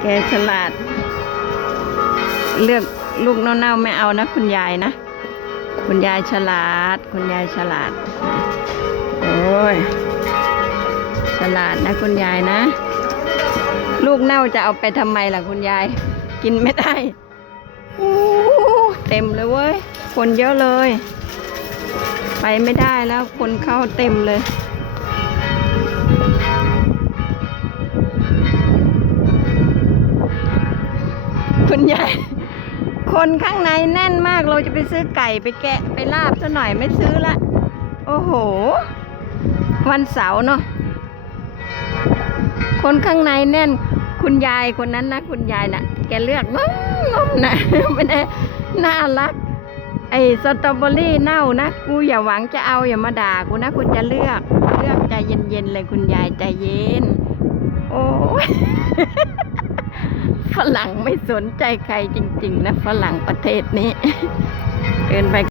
แกฉลาด เลือกลูกเน่าๆไม่เอานะ คุณยายนะ คุณยายฉลาด คุณยายฉลาด โอ้ย ฉลาดนะคุณยายนะ ลูกเน่าจะเอาไปทำไมล่ะคุณยาย กินไม่ได้โอ้เต็มเลยเว้ย คนเยอะเลย ไปไม่ได้แล้วคนเข้าเต็มเลย คุณยายคนข้างในแน่นมากเราจะไปซื้อไก่ไปแกะไปลาบซะหน่อยไม่ซื้อละ โอ้โห วันเสาร์เนาะคนข้างในแน่น คุณยายคนนั้นนะคุณยายน่ะ แกเลือกงงมนะไม่ได้น่ารัก ไอ้สตรอเบอรี่เน่านะกูอย่าหวังจะเอาอย่ามาด่ากูนะคุณจะเลือกเลือกใจเย็นๆเลยคุณยายใจเย็น โอ้ย ฝรั่งไม่สนใจใครจริง ๆ นะฝรั่งประเทศนี้ เกินไป